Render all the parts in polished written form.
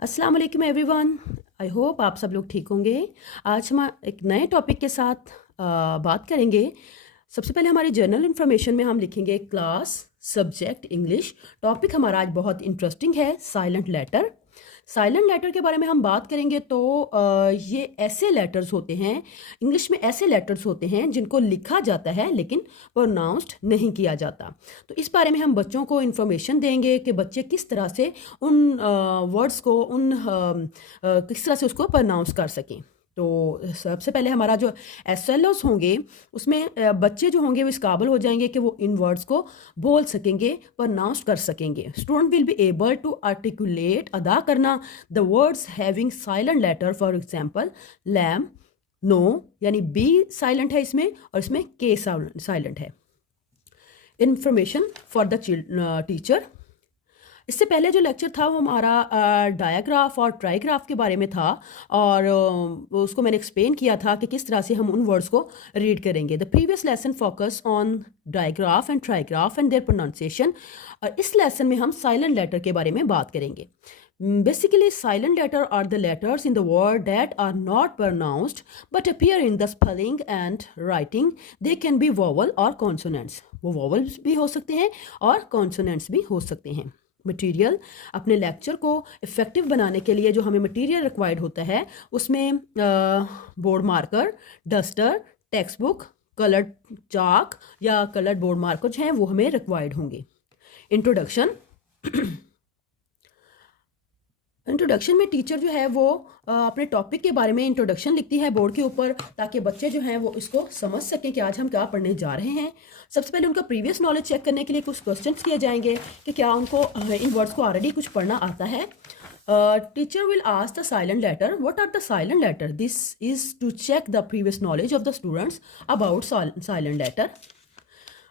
अस्सलाम वालेकुम everyone. I hope आप सब लोग ठीक होंगे। आज हम एक नए टॉपिक के साथ बात करेंगे। सबसे पहले हमारी जर्नल इन्फॉर्मेशन में हम लिखेंगे क्लास सब्जेक्ट इंग्लिश। टॉपिक हमारा आज बहुत इंटरेस्टिंग है, साइलेंट लेटर। साइलेंट लेटर के बारे में हम बात करेंगे तो ये ऐसे लेटर्स होते हैं, इंग्लिश में ऐसे लेटर्स होते हैं जिनको लिखा जाता है लेकिन प्रोनाउंस्ड नहीं किया जाता। तो इस बारे में हम बच्चों को इन्फॉर्मेशन देंगे कि बच्चे किस तरह से उन वर्ड्स को किस तरह से उसको प्रोनाउंस कर सकें। तो सबसे पहले हमारा जो एसएलओस होंगे उसमें बच्चे जो होंगे वो इस काबिल हो जाएंगे कि वो इन वर्ड्स को बोल सकेंगे, प्रोनाउंस कर सकेंगे। Student will be able to articulate, अदा करना the words having silent letter, for example lamb, know, यानी बी साइलेंट है इसमें और इसमें के साइलेंट है। Information for the teacher. इससे पहले जो लेक्चर था वो हमारा डायाग्राफ और ट्राईग्राफ के बारे में था और उसको मैंने एक्सप्लेन किया था कि किस तरह से हम उन वर्ड्स को रीड करेंगे। The previous lesson focus on digraph and trigraph and their pronunciation. और इस लेसन में हम साइलेंट लेटर के बारे में बात करेंगे। Basically, silent letter are the letters in the word that are not pronounced but appear in the spelling and writing. They can be vowel or consonants. वो vowels भी हो सकते हैं और consonants भी हो सकते हैं। मटेरियल, अपने लेक्चर को इफ़ेक्टिव बनाने के लिए जो हमें मटेरियल रिक्वायर्ड होता है उसमें board marker, duster, text book, coloured chalk या कलर्ड बोर्ड मार्कर जो हैं वो हमें रिक्वायर्ड होंगे। इंट्रोडक्शन। इंट्रोडक्शन में टीचर जो है वो अपने टॉपिक के बारे में इंट्रोडक्शन लिखती है बोर्ड के ऊपर ताकि बच्चे जो हैं वो इसको समझ सकें कि आज हम क्या पढ़ने जा रहे हैं। सबसे पहले उनका प्रीवियस नॉलेज चेक करने के लिए कुछ क्वेश्चंस किए जाएंगे कि क्या उनको इन वर्ड्स को ऑलरेडी कुछ पढ़ना आता है। Teacher will ask the silent letter, what are the silent letter? This is to check the previous knowledge of the students about silent letter.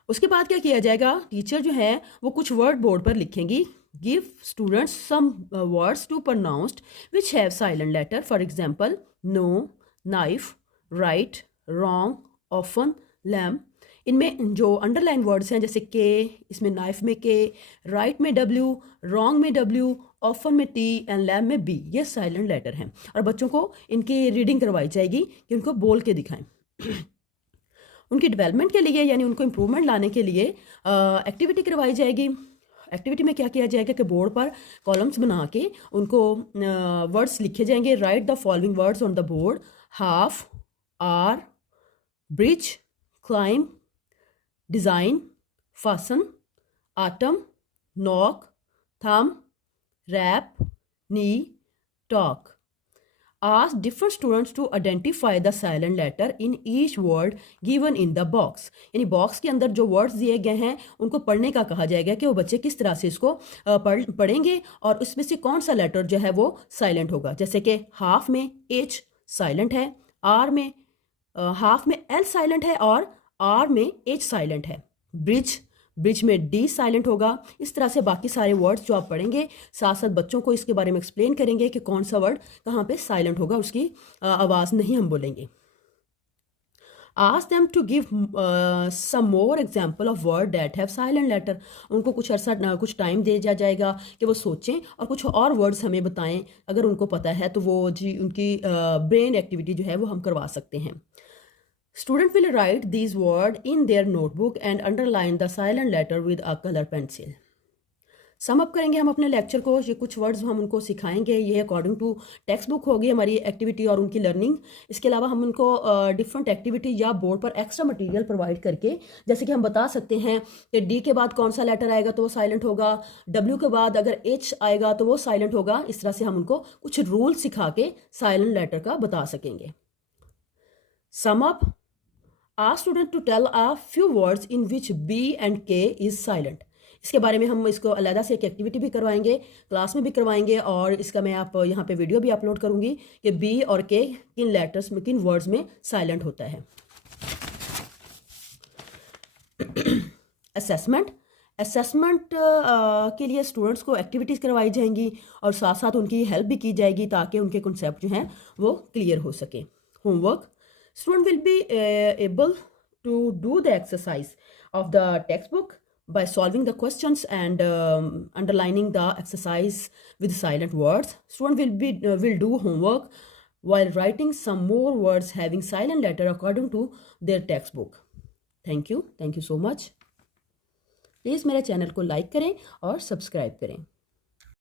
उसके बाद क्या किया जाएगा, टीचर जो है वो कुछ वर्ड बोर्ड पर लिखेंगी। Give students some words to pronounced which have silent letter, for example know, knife, write, wrong, often, lamb. इनमें जो अंडरलाइन वर्ड्स हैं जैसे के, इसमें नाइफ में के, राइट में डब्ल्यू, रॉन्ग में डब्ल्यू, ऑफन में टी एंड लैम में बी, ये साइलेंट लेटर हैं। और बच्चों को इनकी रीडिंग करवाई जाएगी कि उनको बोल के दिखाएं। उनकी डेवलपमेंट के लिए यानी उनको इम्प्रूवमेंट लाने के लिए एक्टिविटी करवाई जाएगी। एक्टिविटी में क्या किया जाएगा कि बोर्ड पर कॉलम्स बना के उनको वर्ड्स लिखे जाएंगे। Write the following words on the board: half, are, bridge, climb, design, fasten, autumn, knock, thumb, wrap, knee, talk. Ask different students to identify the silent letter in each word given in the box. यानी box के अंदर जो words दिए गए हैं उनको पढ़ने का कहा जाएगा कि वो बच्चे किस तरह से इसको पढ़ेंगे और उसमें से कौन सा लेटर जो है वो साइलेंट होगा। जैसे कि हाफ में एच साइलेंट है, आर में हाफ में एल साइलेंट है और आर में एच साइलेंट है। ब्रिज, ब्रिज में डी साइलेंट होगा। इस तरह से बाकी सारे वर्ड्स जो आप पढ़ेंगे साथ साथ बच्चों को इसके बारे में एक्सप्लेन करेंगे कि कौन सा वर्ड कहाँ पे साइलेंट होगा, उसकी आवाज़ नहीं हम बोलेंगे। Ask them to give some more example of word that have silent letter. उनको कुछ अर्सा कुछ टाइम दे दिया जाएगा कि वो सोचें और कुछ और वर्ड्स हमें बताएं। अगर उनको पता है तो वो जी उनकी ब्रेन एक्टिविटी जो है वो हम करवा सकते हैं। Student will write these words in their notebook and underline the silent letter with a color pencil. Sum up करेंगे हम अपने लेक्चर को। ये कुछ वर्ड्स हम उनको सिखाएंगे। ये अकॉर्डिंग टू टेक्स्ट बुक होगी हमारी एक्टिविटी और उनकी लर्निंग। इसके अलावा हम उनको डिफरेंट एक्टिविटी या बोर्ड पर एक्स्ट्रा मटेरियल प्रोवाइड करके, जैसे कि हम बता सकते हैं कि डी के बाद कौन सा लेटर आएगा तो वो साइलेंट होगा, डब्ल्यू के बाद अगर एच आएगा तो वो साइलेंट होगा। इस तरह से हम उनको कुछ रूल सिखा के साइलेंट लेटर का बता सकेंगे। Sum up, ask student to tell a few words in which B and K is silent. इसके बारे में हम इसको अलग से एक एक्टिविटी भी करवाएंगे, क्लास में भी करवाएंगे और इसका मैं आप यहाँ पे वीडियो भी अपलोड करूँगी कि B और K किन लेटर्स में, किन वर्ड्स में साइलेंट होता है। असेसमेंट, असेसमेंट के लिए स्टूडेंट्स को एक्टिविटीज़ करवाई जाएंगी और साथ साथ उनकी हेल्प भी की जाएगी ताकि उनके कॉन्सेप्ट जो हैं वो क्लियर हो सके। Homework, student will be able to do the exercise of the textbook by solving the questions and underlining the exercise with silent words. Student will do homework while writing some more words having silent letter according to their textbook. Thank you so much. Please मेरे channel को like करें और subscribe करें.